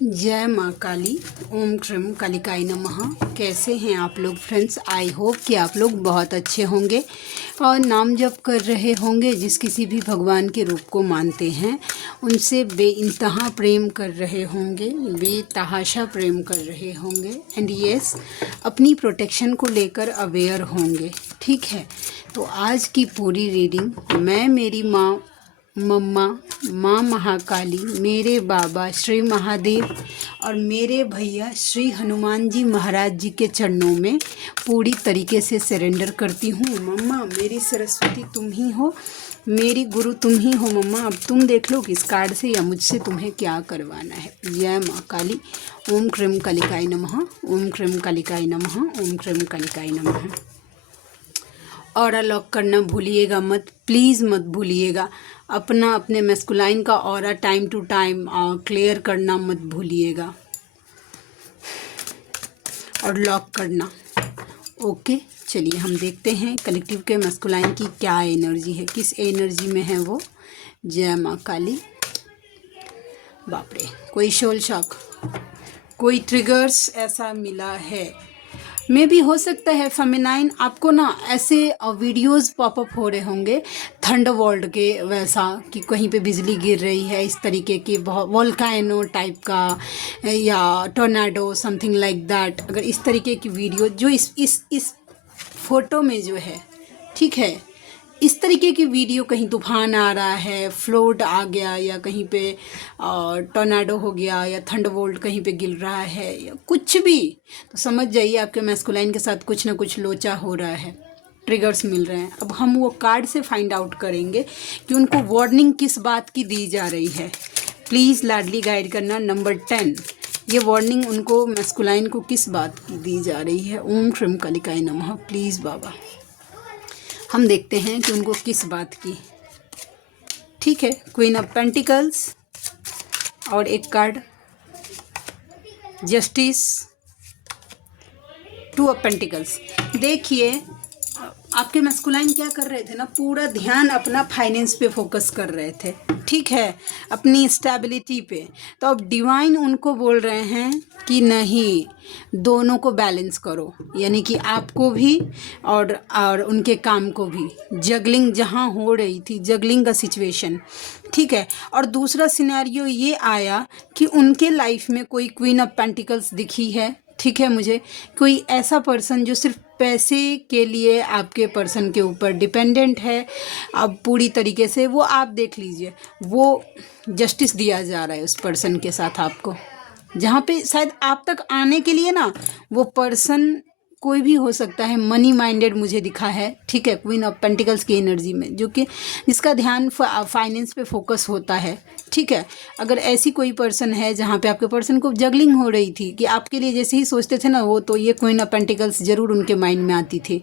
जय माँ काली। ओम क्रीम कालिकाई नमः। कैसे हैं आप लोग फ्रेंड्स? आई होप कि आप लोग बहुत अच्छे होंगे और नाम जप कर रहे होंगे। जिस किसी भी भगवान के रूप को मानते हैं उनसे बेइंतहा प्रेम कर रहे होंगे, बेतहाशा प्रेम कर रहे होंगे एंड यस, अपनी प्रोटेक्शन को लेकर अवेयर होंगे। ठीक है, तो आज की पूरी रीडिंग मैं, मेरी माँ मम्मा, माँ महाकाली, मेरे बाबा श्री महादेव और मेरे भैया श्री हनुमान जी महाराज जी के चरणों में पूरी तरीके से सरेंडर करती हूँ। मम्मा मेरी सरस्वती तुम ही हो, मेरी गुरु तुम ही हो। मम्मा अब तुम देख लो कि इस कार्ड से या मुझसे तुम्हें क्या करवाना है। जय माँ काली। ओम क्रीम कालिकाई नमः। ओम क्रीम कालिकाई नमः। ओम क्रीम कालिकाई नमः। ऑरा लॉक करना भूलिएगा मत, प्लीज़ मत भूलिएगा। अपने मैस्कुलाइन का aura time to time clear करना मत भूलिएगा और लॉक करना। ओके, चलिए हम देखते हैं कलेक्टिव के मैस्कुलाइन की क्या एनर्जी है, किस एनर्जी में है वो। जय माँ काली। बाप रे, कोई शोल शॉक, कोई ट्रिगर्स ऐसा मिला है। मे भी हो सकता है फेमिनाइन आपको ना ऐसे वीडियोस पॉपअप हो रहे होंगे थंडरबोल्ट के, वैसा कि कहीं पे बिजली गिर रही है, इस तरीके की बहुत वोल्केनो टाइप का या टोर्नाडो समथिंग लाइक दैट। अगर इस तरीके की वीडियो जो इस फोटो में जो है, ठीक है, इस तरीके की वीडियो, कहीं तूफान आ रहा है, फ्लोड आ गया या कहीं पे टोर्नाडो हो गया या थंडरबोल्ट कहीं पे गिर रहा है या कुछ भी, तो समझ जाइए आपके मैस्कुलाइन के साथ कुछ ना कुछ लोचा हो रहा है, ट्रिगर्स मिल रहे हैं। अब हम वो कार्ड से फाइंड आउट करेंगे कि उनको वार्निंग किस बात की दी जा रही है। प्लीज़ लाडली गाइड करना। नंबर 10, ये वार्निंग उनको मैस्कुलाइन को किस बात की दी जा रही है। ओम श्रीम कालिकाई नमः। प्लीज़ बाबा, हम देखते हैं कि उनको किस बात की। ठीक है, क्वीन ऑफ पेंटिकल्स और एक card justice, two of pentacles. देखिए आपके मैस्कुलाइन क्या कर रहे थे ना, पूरा ध्यान अपना फाइनेंस पे फोकस कर रहे थे, ठीक है, अपनी स्टेबिलिटी पे। तो अब डिवाइन उनको बोल रहे हैं कि नहीं, दोनों को बैलेंस करो, यानी कि आपको भी और उनके काम को भी। जगलिंग जहाँ हो रही थी, जगलिंग का सिचुएशन, ठीक है। और दूसरा सिनेरियो ये आया कि उनके लाइफ में कोई क्वीन ऑफ पेंटिकल्स दिखी है, ठीक है। मुझे कोई ऐसा पर्सन जो सिर्फ पैसे के लिए आपके पर्सन के ऊपर डिपेंडेंट है, अब पूरी तरीके से वो आप देख लीजिए, वो जस्टिस दिया जा रहा है उस पर्सन के साथ आपको, जहाँ पे शायद आप तक आने के लिए ना वो पर्सन कोई भी हो सकता है, मनी माइंडेड मुझे दिखा है, ठीक है, क्वीन ऑफ पेंटिकल्स की एनर्जी में, जो कि जिसका ध्यान फाइनेंस पे फोकस होता है, ठीक है। अगर ऐसी कोई पर्सन है जहाँ पे आपके पर्सन को जगलिंग हो रही थी कि आपके लिए जैसे ही सोचते थे ना वो, तो ये क्वीन ऑफ पेंटिकल्स ज़रूर उनके माइंड में आती थी,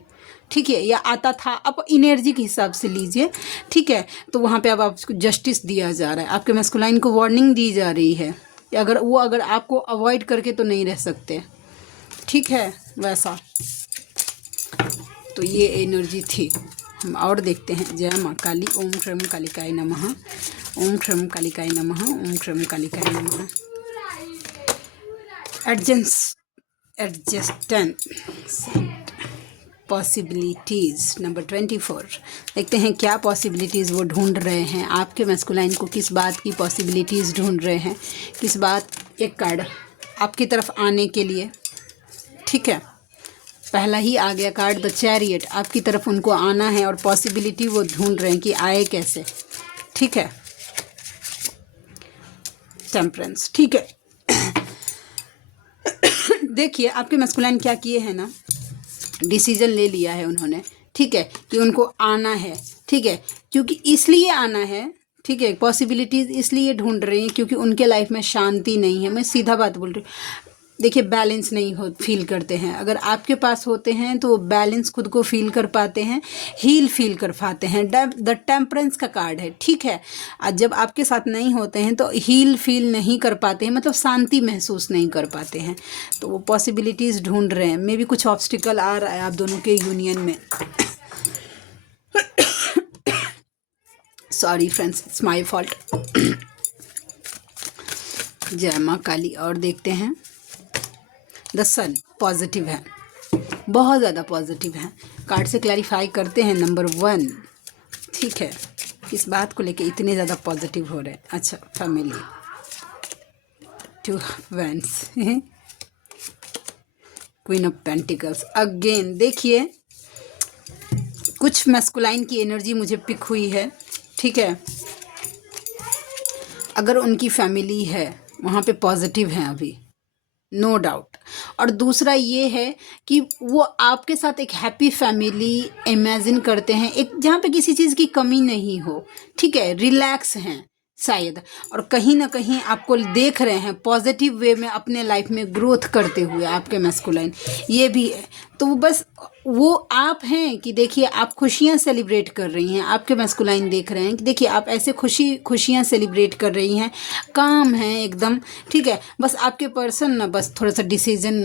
ठीक है, या आता था। आप एनर्जी के हिसाब से लीजिए, ठीक है। तो वहाँ पे अब आपको जस्टिस दिया जा रहा है, आपके मैस्कुलाइन को वार्निंग दी जा रही है कि अगर आपको अवॉइड करके तो नहीं रह सकते, ठीक है, वैसा। तो ये एनर्जी थी। हम और देखते हैं। जय माँ काली। ओम श्रीम कालिकाई नमः। ओम श्रीम कालिकाई नमः। ओम श्रीम कालिकाई नमः। Adjacent possibilities number 24। देखते हैं क्या पॉसिबिलिटीज़ वो ढूंढ रहे हैं, आपके मैस्कुलाइन को किस बात की पॉसिबिलिटीज़ ढूंढ रहे हैं, किस बात। एक कार्ड आपकी तरफ आने के लिए, ठीक है, पहला ही आ गया कार्ड द चैरियट। आपकी तरफ उनको आना है और पॉसिबिलिटी वो ढूंढ रहे हैं कि आए कैसे, ठीक है। टेम्परेंस, ठीक है। देखिए आपके मैस्कुलाइन क्या किए हैं ना, डिसीजन ले लिया है उन्होंने, ठीक है, कि उनको आना है, ठीक है, क्योंकि इसलिए आना है, ठीक है। पॉसिबिलिटीज़ इसलिए ढूंढ रही हैं क्योंकि उनके लाइफ में शांति नहीं है। मैं सीधा बात बोल रही हूँ। देखिए बैलेंस नहीं हो फील करते हैं, अगर आपके पास होते हैं तो वो बैलेंस खुद को फील कर पाते हैं, हील फील कर पाते हैं। द टेम्परेंस का कार्ड है, ठीक है। जब आपके साथ नहीं होते हैं तो हील फील नहीं कर पाते हैं, मतलब शांति महसूस नहीं कर पाते हैं। तो वो पॉसिबिलिटीज़ ढूंढ रहे हैं। मे भी कुछ ऑब्स्टिकल आ रहा है आप दोनों के यूनियन में। Sorry friends, it's my fault. जय माँ काली। और देखते हैं द सन, पॉजिटिव है, बहुत ज़्यादा पॉजिटिव है। कार्ड से क्लैरिफाई करते हैं नंबर 1। ठीक है, किस बात को लेके इतने ज़्यादा पॉजिटिव हो रहे हैं? अच्छा, family, 2 wands, queen of pentacles. Again देखिए, कुछ मैस्कुलाइन की एनर्जी मुझे पिक हुई है। ठीक है, अगर उनकी फैमिली है वहाँ पे पॉजिटिव है अभी, नो डाउट। और दूसरा ये है कि वो आपके साथ एक हैप्पी फैमिली इमेजिन करते हैं, एक जहाँ पे किसी चीज़ की कमी नहीं हो। ठीक है, रिलैक्स हैं शायद, और कहीं ना कहीं आपको देख रहे हैं पॉजिटिव वे में अपने लाइफ में ग्रोथ करते हुए आपके मैस्कुलाइन, ये भी है। तो वो बस वो आप हैं कि देखिए आप खुशियाँ सेलिब्रेट कर रही हैं, आपके मैस्कुलाइन देख रहे हैं कि देखिए आप ऐसे खुशियाँ सेलिब्रेट कर रही हैं, काम हैं एकदम। ठीक है, बस आपके पर्सन ना बस थोड़ा सा डिसीजन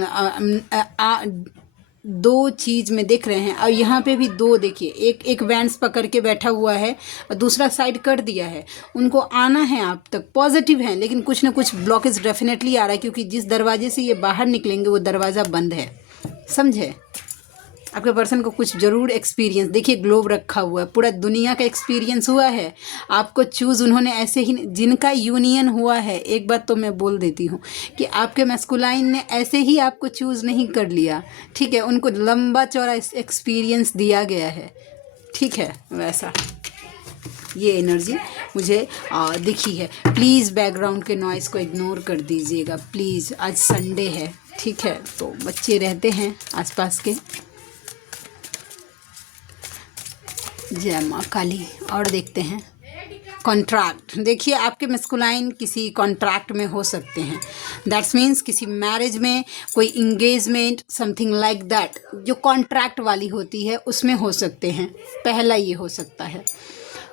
2 चीज़ में देख रहे हैं। और यहाँ पे भी 2 देखिए, एक वैंड्स पकड़ के बैठा हुआ है और दूसरा साइड कर दिया है। उनको आना है आप तक, पॉजिटिव है, लेकिन कुछ ना कुछ ब्लॉकेज डेफिनेटली आ रहा है, क्योंकि जिस दरवाजे से ये बाहर निकलेंगे वो दरवाज़ा बंद है। समझे? आपके पर्सन को कुछ ज़रूर एक्सपीरियंस, देखिए ग्लोब रखा हुआ है, पूरा दुनिया का एक्सपीरियंस हुआ है। आपको चूज़ उन्होंने ऐसे ही, जिनका यूनियन हुआ है, एक बात तो मैं बोल देती हूँ कि आपके मैस्कुलाइन ने ऐसे ही आपको चूज़ नहीं कर लिया। ठीक है, उनको लंबा चौड़ा एक्सपीरियंस दिया गया है। ठीक है, वैसा ये एनर्जी मुझे दिखी है। प्लीज़ बैकग्राउंड के नॉइज़ को इग्नोर कर दीजिएगा प्लीज़, आज संडे है। ठीक है, तो बच्चे रहते हैं आसपास के। जय माँ काली। और देखते हैं कॉन्ट्रैक्ट। देखिए आपके मैस्कुलाइन किसी कॉन्ट्रैक्ट में हो सकते हैं, दैट्स मीन्स किसी मैरिज में, कोई इंगेजमेंट, समथिंग लाइक दैट, जो कॉन्ट्रैक्ट वाली होती है उसमें हो सकते हैं। पहला ये हो सकता है।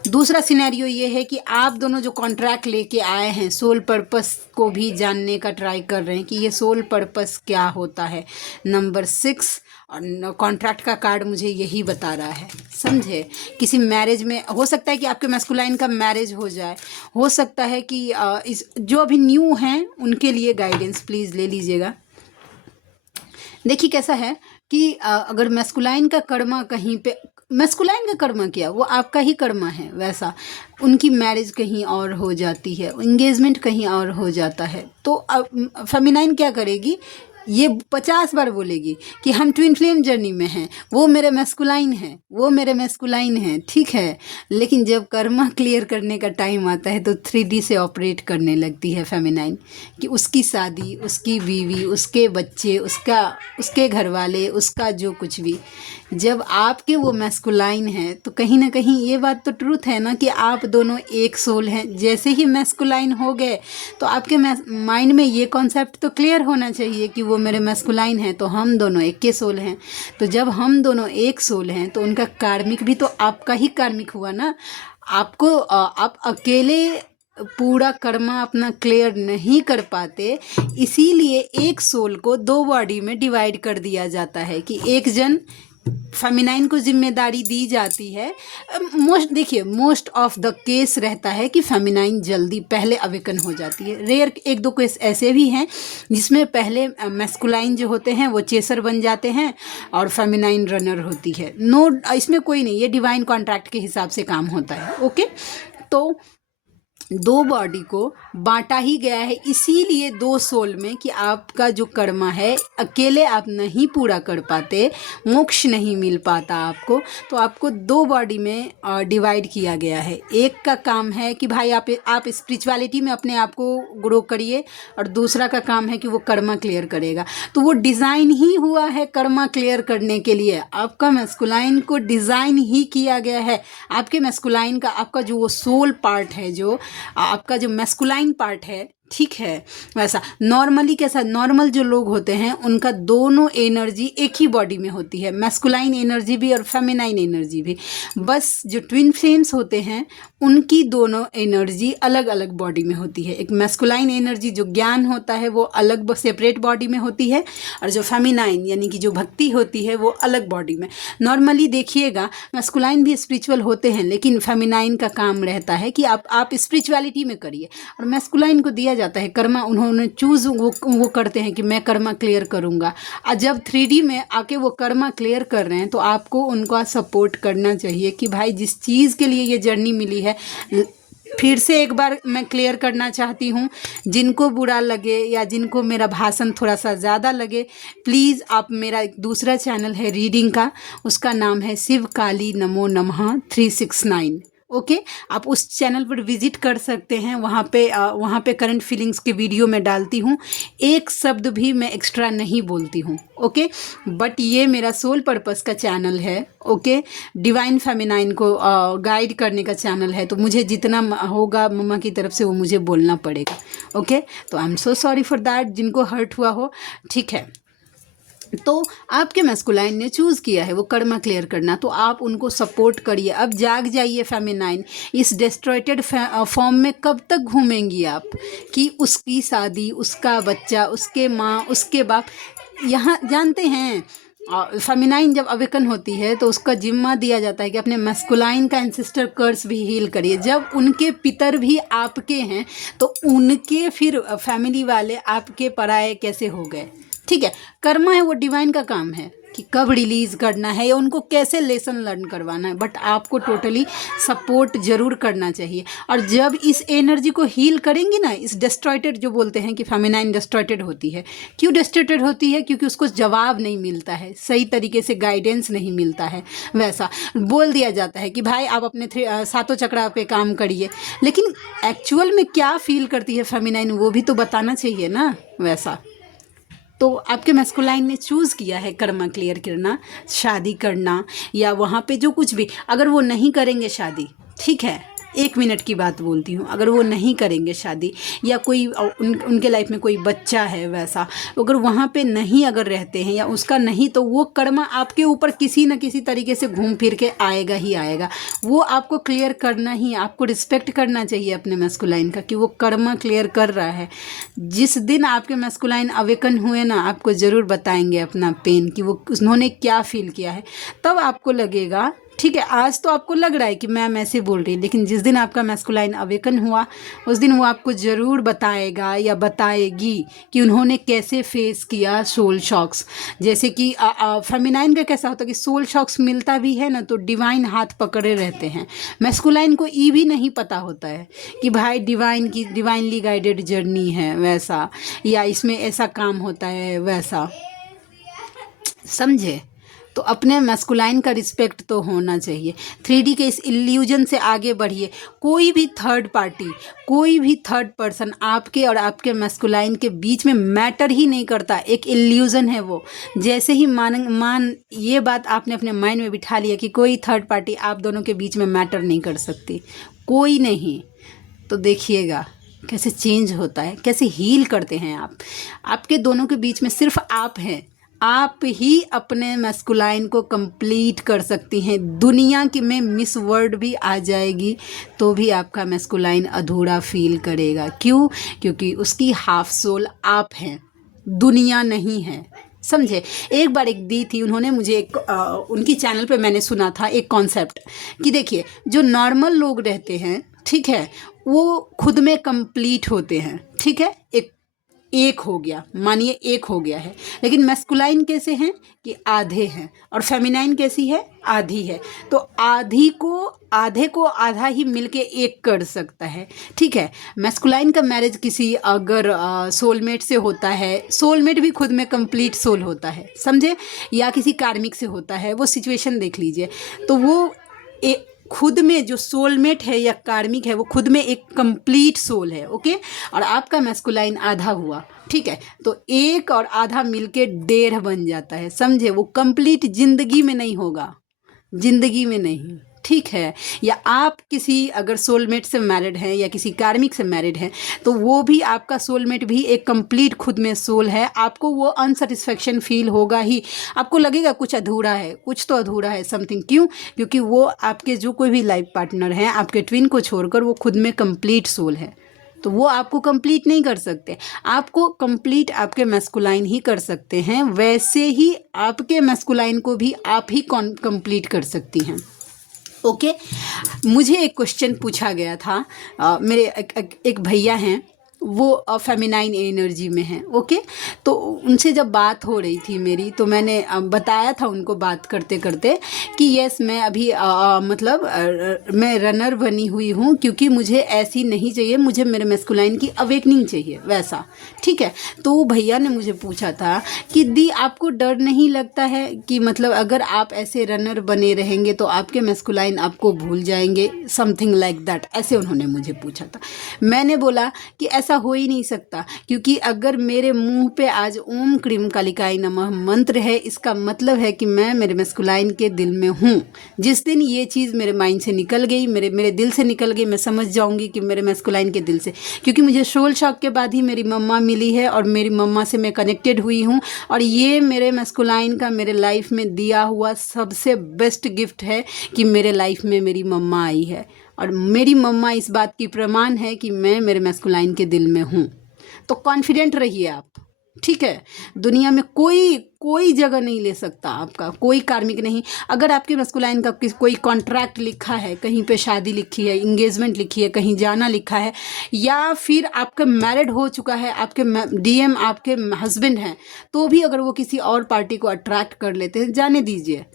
दूसरा सिनेरियो ये है कि आप दोनों जो कॉन्ट्रैक्ट लेके आए हैं, सोल पर्पस को भी जानने का ट्राई कर रहे हैं कि ये सोल पर्पस क्या होता है। नंबर 6 और कॉन्ट्रैक्ट का कार्ड मुझे यही बता रहा है। समझे? किसी मैरिज में हो सकता है कि आपके मैस्कुलाइन का मैरिज हो जाए, हो सकता है कि इस जो अभी न्यू हैं उनके लिए गाइडेंस प्लीज़ ले लीजिएगा। देखिए कैसा है कि अगर मैस्कुलाइन का कर्मा कहीं पे, मैस्कुलाइन का कर्मा क्या, वो आपका ही कर्मा है, वैसा उनकी मैरिज कहीं और हो जाती है, इंगेजमेंट कहीं और हो जाता है, तो फेमिनाइन क्या करेगी, ये 50 बार बोलेगी कि हम ट्विन फ्लेम जर्नी में हैं, वो मेरे मैस्कुलाइन हैं, वो मेरे मैस्कुलाइन हैं। ठीक है, लेकिन जब कर्मा क्लियर करने का टाइम आता है तो 3D से ऑपरेट करने लगती है फेमिनाइन, कि उसकी शादी, उसकी बीवी, उसके बच्चे, उसके घर वाले, उसका जो कुछ भी, जब आपके वो मैस्कुलाइन है तो कहीं ना कहीं ये बात तो ट्रूथ है ना कि आप दोनों एक सोल हैं। जैसे ही मैस्कुलाइन हो गए तो आपके माइंड में ये कॉन्सेप्ट तो क्लियर होना चाहिए कि वो मेरे मैस्कुलाइन हैं तो हम दोनों एक के सोल हैं। तो जब हम दोनों एक सोल हैं तो उनका कार्मिक भी तो आपका ही कार्मिक हुआ ना। आपको आप अकेले पूरा कर्मा अपना क्लियर नहीं कर पाते, इसीलिए एक सोल को 2 बॉडी में डिवाइड कर दिया जाता है कि एक जन फेमिनाइन को जिम्मेदारी दी जाती है। मोस्ट ऑफ द केस रहता है कि फेमिनाइन जल्दी पहले अवेकन हो जाती है। रेयर 1-2 केस ऐसे भी हैं जिसमें पहले मैस्कुलाइन जो होते हैं वो चेसर बन जाते हैं और फेमिनाइन रनर होती है। नो, इसमें कोई नहीं, ये डिवाइन कॉन्ट्रैक्ट के हिसाब से काम होता है। ओके, तो 2 बॉडी को बांटा ही गया है, इसीलिए 2 सोल में कि आपका जो कर्मा है अकेले आप नहीं पूरा कर पाते, मोक्ष नहीं मिल पाता आपको, तो आपको 2 बॉडी में डिवाइड किया गया है। एक का काम है कि भाई आप स्पिरिचुअलिटी में अपने आप को ग्रो करिए, और दूसरा का काम है कि वो कर्मा क्लियर करेगा। तो वो डिज़ाइन ही हुआ है कर्मा क्लियर करने के लिए, आपका मैस्कुलाइन को डिज़ाइन ही किया गया है। आपके मैस्कुलाइन का, आपका जो वो सोल पार्ट है, जो आपका जो मैस्कुलाइन पार्ट है, ठीक है, वैसा नॉर्मली कैसा, नॉर्मल जो लोग होते हैं उनका दोनों एनर्जी एक ही बॉडी में होती है, मैस्कुलाइन एनर्जी भी और फेमिनाइन एनर्जी भी। बस जो ट्विन फ्लेम्स होते हैं उनकी दोनों एनर्जी अलग अलग बॉडी में होती है। एक मैस्कुलाइन एनर्जी जो ज्ञान होता है वो अलग सेपरेट बॉडी में होती है, और जो फेमिनाइन यानी कि जो भक्ति होती है वो अलग बॉडी में। नॉर्मली देखिएगा मैस्कुलाइन भी स्पिरिचुअल होते हैं, लेकिन फेमिनाइन का काम रहता है कि आप स्पिरिचुअलिटी में करिए, और मैस्कुलाइन को दिया जाता है, कर्मा उन्होंने चूज़ वो करते हैं कि मैं कर्मा क्लियर करूँगा। और जब 3D में आके वो कर्मा क्लियर कर रहे हैं तो आपको उनका सपोर्ट करना चाहिए कि भाई जिस चीज़ के लिए ये जर्नी मिली है, फिर से एक बार मैं क्लियर करना चाहती हूँ, जिनको बुरा लगे या जिनको मेरा भाषण थोड़ा सा ज़्यादा लगे, प्लीज़ आप मेरा एक दूसरा चैनल है रीडिंग का, उसका नाम है शिव काली नमो नमः 369। ओके, आप उस चैनल पर विजिट कर सकते हैं। वहाँ पे करंट फीलिंग्स की वीडियो मैं डालती हूँ, एक शब्द भी मैं एक्स्ट्रा नहीं बोलती हूँ। ओके, बट ये मेरा सोल पर्पस का चैनल है। ओके, डिवाइन फेमिनाइन को गाइड करने का चैनल है, तो मुझे जितना होगा मम्मा की तरफ से वो मुझे बोलना पड़ेगा। ओके, तो I am so sorry for that, जिनको हर्ट हुआ हो। ठीक है, तो आपके मैस्कुलाइन ने चूज़ किया है वो कर्मा क्लियर करना, तो आप उनको सपोर्ट करिए। अब जाग जाइए फेमिनाइन, इस डिस्ट्रॉयटेड फॉर्म में कब तक घूमेंगी आप कि उसकी शादी, उसका बच्चा, उसके माँ, उसके बाप। यहाँ जानते हैं फेमिनाइन जब अवेकन होती है तो उसका जिम्मा दिया जाता है कि अपने मैस्कुलाइन का एंसेस्टर कर्स भी हील करिए। जब उनके पितर भी आपके हैं तो उनके फिर फैमिली वाले आपके पराये कैसे हो गए। ठीक है, कर्मा है वो डिवाइन का काम है कि कब रिलीज़ करना है या उनको कैसे लेसन लर्न करवाना है, बट आपको टोटली सपोर्ट ज़रूर करना चाहिए। और जब इस एनर्जी को हील करेंगी ना, इस डिस्ट्रॉयटेड, जो बोलते हैं कि फेमिनाइन डिस्ट्रॉयटेड होती है, क्यों डिस्ट्रॉयटेड होती है? क्योंकि उसको जवाब नहीं मिलता है, सही तरीके से गाइडेंस नहीं मिलता है। वैसा बोल दिया जाता है कि भाई आप अपने सातों चक्रा पे काम करिए, लेकिन एक्चुअल में क्या फील करती है फेमिनाइन वो भी तो बताना चाहिए ना। वैसा तो आपके मैस्कुलाइन ने चूज़ किया है कर्मा क्लियर करना, शादी करना, या वहाँ पे जो कुछ भी, अगर वो नहीं करेंगे शादी, ठीक है, 1 मिनट की बात बोलती हूँ, अगर वो नहीं करेंगे शादी या कोई उनके लाइफ में कोई बच्चा है वैसा, अगर वहाँ पे नहीं अगर रहते हैं या उसका नहीं, तो वो कर्मा आपके ऊपर किसी न किसी तरीके से घूम फिर के आएगा ही आएगा। वो आपको क्लियर करना ही, आपको रिस्पेक्ट करना चाहिए अपने मैस्कुलाइन का कि वो कर्मा क्लियर कर रहा है। जिस दिन आपके मैस्कुलाइन अवेकन हुए ना, आपको ज़रूर बताएंगे अपना पेन कि वो उन्होंने क्या फील किया है, तब आपको लगेगा। ठीक है, आज तो आपको लग रहा है कि मैम ऐसे बोल रही है, लेकिन जिस दिन आपका मैस्कुलाइन अवेकन हुआ उस दिन वो आपको ज़रूर बताएगा या बताएगी कि उन्होंने कैसे फेस किया सोल शॉक्स। जैसे कि फेमिनाइन का कैसा होता है कि सोल शॉक्स मिलता भी है ना तो डिवाइन हाथ पकड़े रहते हैं, मैस्कुलाइन को ये भी नहीं पता होता है कि भाई डिवाइनली गाइडेड जर्नी है वैसा, या इसमें ऐसा काम होता है वैसा, समझे। तो अपने मैस्कुलाइन का रिस्पेक्ट तो होना चाहिए। 3D के इस इल्यूजन से आगे बढ़िए। कोई भी थर्ड पार्टी, कोई भी थर्ड पर्सन आपके और आपके मैस्कुलाइन के बीच में मैटर ही नहीं करता, एक इल्यूजन है वो। जैसे ही मान ये बात आपने अपने माइंड में बिठा लिया कि कोई थर्ड पार्टी आप दोनों के बीच में मैटर नहीं कर सकती, कोई नहीं, तो देखिएगा कैसे चेंज होता है, कैसे हील करते हैं आप। आपके दोनों के बीच में सिर्फ आप हैं, आप ही अपने मैस्कुलाइन को कंप्लीट कर सकती हैं। दुनिया की में मिस वर्ल्ड भी आ जाएगी तो भी आपका मैस्कुलाइन अधूरा फील करेगा। क्यों? क्योंकि उसकी हाफ सोल आप हैं, दुनिया नहीं है, समझे। एक बार एक दी थी, उन्होंने मुझे उनकी चैनल पे मैंने सुना था एक कॉन्सेप्ट कि देखिए जो नॉर्मल लोग रहते हैं, ठीक है, वो खुद में कंप्लीट होते हैं, ठीक है, एक हो गया, मानिए एक हो गया है, लेकिन मैस्कुलाइन कैसे हैं कि आधे हैं, और फेमिनाइन कैसी है, आधी है। तो आधे को आधा ही मिलके एक कर सकता है, ठीक है। मैस्कुलाइन का मैरिज किसी अगर सोलमेट से होता है, सोलमेट भी खुद में कंप्लीट सोल होता है, समझे, या किसी कार्मिक से होता है, वो सिचुएशन देख लीजिए, तो वो खुद में जो सोलमेट है या कार्मिक है वो खुद में एक कंप्लीट सोल है। ओके, और आपका मैस्कुलाइन आधा हुआ, ठीक है, तो एक और आधा मिलके 1.5 बन जाता है, समझे। वो कंप्लीट जिंदगी में नहीं होगा, जिंदगी में नहीं, ठीक है। या आप किसी अगर सोलमेट से मैरिड हैं या किसी कार्मिक से मैरिड हैं तो वो भी आपका सोलमेट भी एक कंप्लीट खुद में सोल है। आपको वो अनसेटिस्फैक्शन फील होगा ही, आपको लगेगा कुछ अधूरा है, कुछ तो अधूरा है समथिंग। क्यों? क्योंकि वो आपके जो कोई भी लाइफ पार्टनर हैं, आपके ट्विन को छोड़कर वो खुद में कंप्लीट सोल है, तो वो आपको कंप्लीट नहीं कर सकते। आपको कंप्लीट आपके मैस्कुलाइन ही कर सकते हैं, वैसे ही आपके मैस्कुलाइन को भी आप ही कंप्लीट कर सकती हैं। ओके, मुझे एक क्वेश्चन पूछा गया था, मेरे एक भैया हैं, वो फेमिनाइन एनर्जी में है। ओके, तो उनसे जब बात हो रही थी मेरी, तो मैंने बताया था उनको बात करते करते कि यस मैं अभी मतलब मैं रनर बनी हुई हूँ, क्योंकि मुझे ऐसी नहीं चाहिए, मुझे मेरे मैस्कुलाइन की अवेकनिंग चाहिए वैसा। ठीक है, तो भैया ने मुझे पूछा था कि दी आपको डर नहीं लगता है कि मतलब अगर आप ऐसे रनर बने रहेंगे तो आपके मैस्कुलाइन आपको भूल जाएंगे, समथिंग लाइक दैट, ऐसे उन्होंने मुझे पूछा था। मैंने बोला कि ऐसा हो ही नहीं सकता, क्योंकि अगर मेरे मुंह पे आज ओम क्रीम कालिकाई नमः मंत्र है, इसका मतलब है कि मैं मेरे मैस्कुलाइन के दिल में हूँ। जिस दिन ये चीज़ मेरे माइंड से निकल गई, मेरे दिल से निकल गई, मैं समझ जाऊंगी कि मेरे मैस्कुलाइन के दिल से, क्योंकि मुझे सोल शॉक के बाद ही मेरी मम्मा मिली है और मेरी मम्मा से मैं कनेक्टेड हुई हूँ, और ये मेरे मैस्कुलाइन का मेरे लाइफ में दिया हुआ सबसे बेस्ट गिफ्ट है कि मेरे लाइफ में मेरी मम्मा आई है, और मेरी मम्मा इस बात की प्रमाण है कि मैं मेरे मैस्कुलाइन के दिल में हूँ। तो कॉन्फिडेंट रहिए आप। ठीक है, दुनिया में कोई जगह नहीं ले सकता आपका, कोई कार्मिक नहीं। अगर आपके मैस्कुलाइन का कोई कॉन्ट्रैक्ट लिखा है, कहीं पे शादी लिखी है, इंगेजमेंट लिखी है, कहीं जाना लिखा है, या फिर आपका मैरिड हो चुका है, आपके डीएम आपके हस्बैंड हैं, तो भी अगर वो किसी और पार्टी को अट्रैक्ट कर लेते हैं, जाने दीजिए,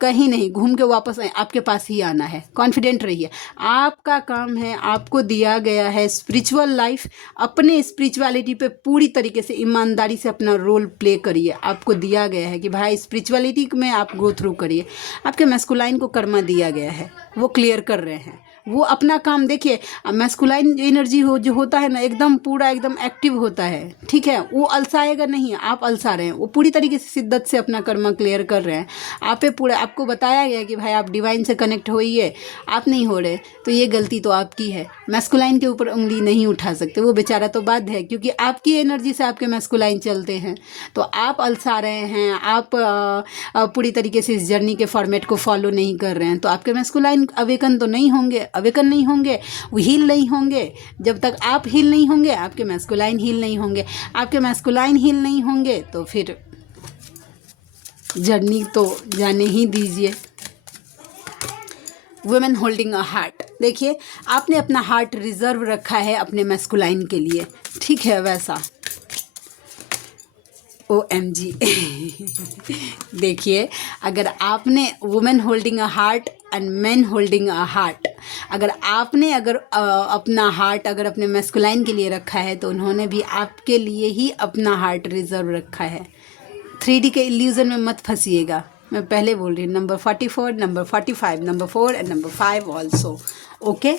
कहीं नहीं, घूम के वापस आपके पास ही आना है। कॉन्फिडेंट रहिए, आपका काम है, आपको दिया गया है स्पिरिचुअल लाइफ, अपने स्पिरिचुअलिटी पे पूरी तरीके से ईमानदारी से अपना रोल प्ले करिए। आपको दिया गया है कि भाई स्पिरिचुअलिटी में आप गो थ्रू करिए। आपके मैस्कुलाइन को कर्मा दिया गया है, वो क्लियर कर रहे हैं, वो अपना काम देखिए। मैस्कुलाइन एनर्जी जो होता है ना, एकदम पूरा एकदम एक्टिव होता है। ठीक है, वो अलसाएगा नहीं, आप अलसा रहे हैं, वो पूरी तरीके से शिद्दत से अपना कर्मा क्लियर कर रहे हैं। आप पूरा आपको बताया गया कि भाई आप डिवाइन से कनेक्ट होइए, आप नहीं हो रहे, तो ये गलती तो आपकी है। मैस्कुलाइन के ऊपर उंगली नहीं उठा सकते, वो बेचारा तो बाध्य है, क्योंकि आपकी एनर्जी से आपके मैस्कुलाइन चलते हैं। तो आप अलसा रहे हैं, आप पूरी तरीके से इस जर्नी के फॉर्मेट को फॉलो नहीं कर रहे हैं, तो आपके मैस्कुलाइन अवेकन तो नहीं होंगे, वो हील नहीं होंगे। जब तक आप हील नहीं होंगे, आपके मैस्कुलाइन हील नहीं होंगे। आपके मैस्कुलाइन हील नहीं होंगे तो फिर जर्नी तो जाने ही दीजिए। वुमेन होल्डिंग अ हार्ट, देखिए आपने अपना हार्ट रिजर्व रखा है अपने मैस्कुलाइन के लिए। ठीक है, वैसा OMG देखिए, अगर आपने women holding a heart and man holding a heart, अगर आपने अपना हार्ट अगर अपने मैस्कुलाइन के लिए रखा है, तो उन्होंने भी आपके लिए ही अपना हार्ट रिजर्व रखा है। 3D के इल्यूजन में मत फंसिएगा, मैं पहले बोल रही हूँ। Number 44, number 45, number 4 and number 5 also. Okay,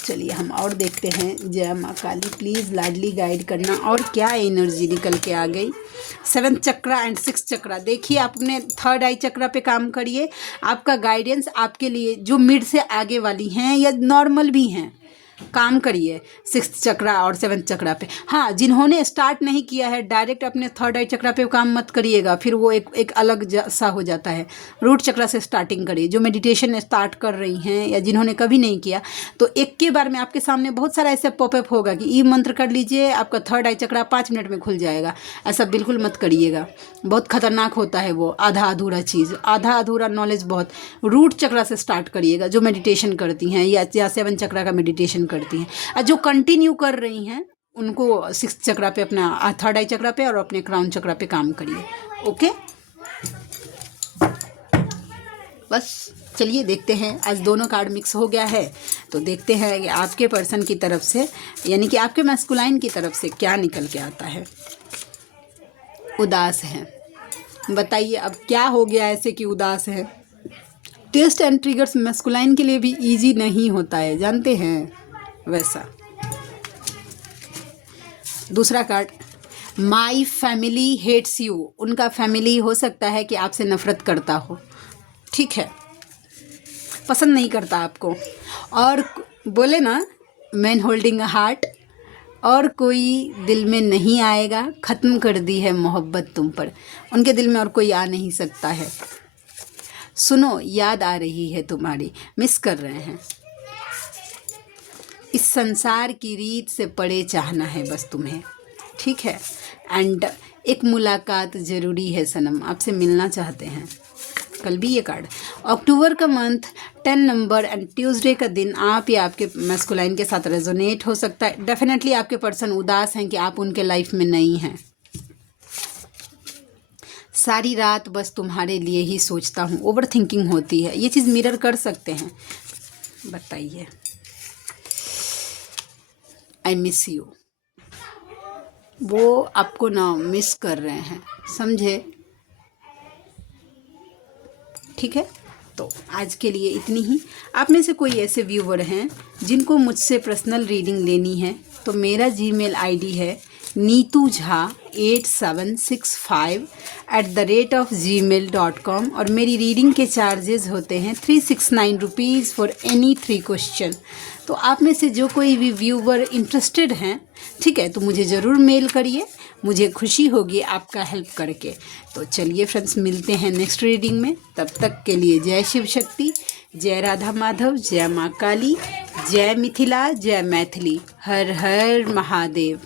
चलिए हम और देखते हैं। जय माँ काली, प्लीज़ लाडली गाइड करना, और क्या एनर्जी निकल के आ गई। 7th चक्रा एंड 6th चक्रा, देखिए अपने 3rd आई चक्रा पे काम करिए। आपका गाइडेंस आपके लिए जो मिड से आगे वाली हैं या नॉर्मल भी हैं, काम करिए 6th चक्रा और 7th चक्रा पे। हाँ, जिन्होंने स्टार्ट नहीं किया है, डायरेक्ट अपने 3rd आई चक्रा पे काम मत करिएगा, फिर वो एक अलग सा हो जाता है। रूट चक्रा से स्टार्टिंग करिए। जो मेडिटेशन स्टार्ट कर रही हैं या जिन्होंने कभी नहीं किया, तो एक के बार में आपके सामने बहुत सारा ऐसे पॉपअप होगा कि ये मंत्र कर लीजिए, आपका 3rd आई चक्रा 5 मिनट में खुल जाएगा। ऐसा बिल्कुल मत करिएगा, बहुत खतरनाक होता है वो आधा अधूरा चीज़, आधा अधूरा नॉलेज बहुत। रूट चक्रा से स्टार्ट करिएगा, जो मेडिटेशन करती हैं या 7 चक्रा का मेडिटेशन करती हैं, और जो कंटिन्यू कर रही हैं उनको 6th चक्रा पे, अपना 3rd आई चक्रा पे और अपने क्राउन चक्रा पे काम करिए। ओके, बस चलिए देखते हैं। आज दोनों कार्ड मिक्स हो गया है, तो देखते हैं कि आपके पर्सन की तरफ से, यानी कि आपके मैस्कुलाइन की तरफ से क्या निकल के आता है। उदास है, बताइए अब क्या हो गया ऐसे कि उदास है। टेस्ट एंड ट्रिगर्स मैस्कुलाइन के लिए भी इजी नहीं होता है, जानते हैं, वैसा। दूसरा card, my family hates you, उनका फैमिली हो सकता है कि आपसे नफरत करता हो। ठीक है, पसंद नहीं करता आपको, और बोले ना मैन होल्डिंग अ हार्ट, और कोई दिल में नहीं आएगा। ख़त्म कर दी है मोहब्बत तुम पर, उनके दिल में और कोई आ नहीं सकता है। सुनो, याद आ रही है तुम्हारी, मिस कर रहे हैं। इस संसार की रीत से परे चाहना है बस तुम्हें। ठीक है, एंड एक मुलाकात ज़रूरी है सनम, आपसे मिलना चाहते हैं। कल भी ये कार्ड। अक्टूबर का मंथ 10 नंबर एंड ट्यूसडे का दिन आप या आपके मैस्कुलाइन के साथ रेजोनेट हो सकता है। डेफिनेटली आपके पर्सन उदास हैं कि आप उनके लाइफ में नहीं हैं। सारी रात बस तुम्हारे लिए ही सोचता हूँ, ओवर थिंकिंग होती है, ये चीज़ मिरर कर सकते हैं। बताइए, आई मिस यू, वो आपको ना मिस कर रहे हैं, समझे? ठीक है, तो आज के लिए इतनी ही। आप में से कोई ऐसे व्यूवर हैं जिनको मुझसे पर्सनल रीडिंग लेनी है तो मेरा जीमेल आईडी है neetuja8765@gmail.com और मेरी रीडिंग के चार्जेस होते हैं 369 रुपीज़ फॉर एनी 3 क्वेश्चन। तो आप में से जो कोई भी व्यूवर इंटरेस्टेड हैं, ठीक है, तो मुझे ज़रूर मेल करिए, मुझे खुशी होगी आपका हेल्प करके। तो चलिए फ्रेंड्स, मिलते हैं नेक्स्ट रीडिंग में। तब तक के लिए जय शिव शक्ति, जय राधा माधव, जय माँ काली, जय मिथिला, जय मैथिली, हर हर महादेव।